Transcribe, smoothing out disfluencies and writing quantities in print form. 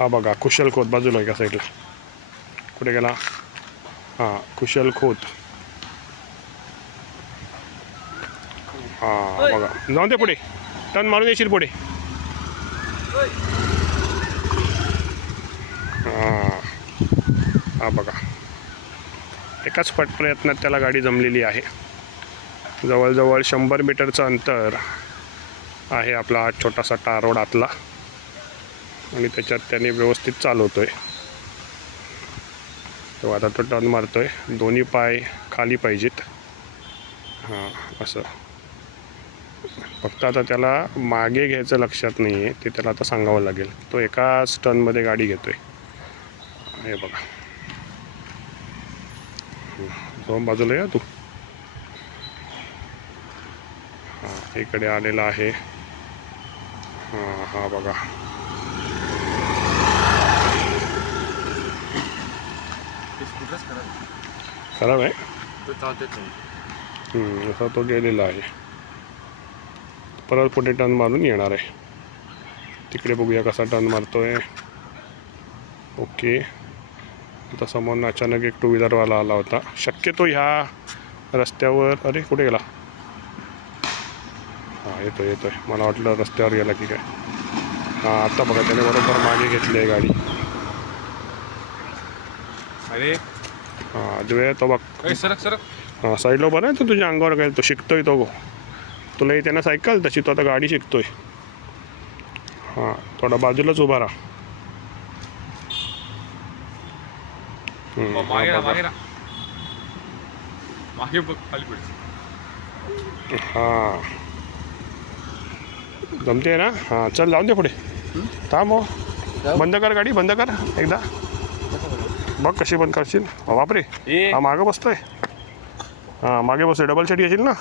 हा बघा कुशल खोत बाजूला एका साईडला. कुठे गेला? हां कुशल खोत. हां बघा जाऊन दे पुढे. टर्न मारून येशील पुढे. हां हा बघा एकाच प्रयत्नात त्याला गाडी जमलेली आहे. जवळजवळ 100 मीटरचं अंतर आहे आपला हा छोटासा टार रोड आतला आणि त्याच्यात त्याने व्यवस्थित चालवतोय. तो आता तो टर्न मारतोय. दोन्ही पाय खाली पाहिजेत. हां असं. फक्त आता त्याला मागे घ्यायचं लक्षात नाही आहे. ते त्याला आता सांगावं लागेल. तो एकाच टर्नमध्ये गाडी घेतोय. हे बघा जाऊन बाजूला या तू. हां इकडे आलेला आहे. हां हा बघा खराब आहे. असा तो गेलेला आहे. परत पुढे टर्न मारून येणार आहे. तिकडे बघूया कसा टर्न मारतोय. ओके आता समोर अचानक एक 2 व्हीलरवाला आला होता. शक्यतो ह्या रस्त्यावर अरे कुठे गेला? हां येतोय. मला वाटलं रस्त्यावर गेला की काय. हां आता बघा त्याने बरोबर मागे घेतली आहे गाडी. अरे हां वेळ तो बघ. सरक हां साईडला बरं आहे. तो तुझ्या अंगावर काय तो शिकतोय तो. तुला येते ना सायकल तशी तो आता गाडी शिकतोय. हां थोडा बाजूलाच उभा राहा. हां जमते ना. हां चल जाऊन दे पुढे. थांब हो. बंद कर गाडी बंद कर एकदा. बघ कशी बंद करशील. बापरे हा मागं बसतोय. हां मागे बसतोय. डबल सीट येशील ना.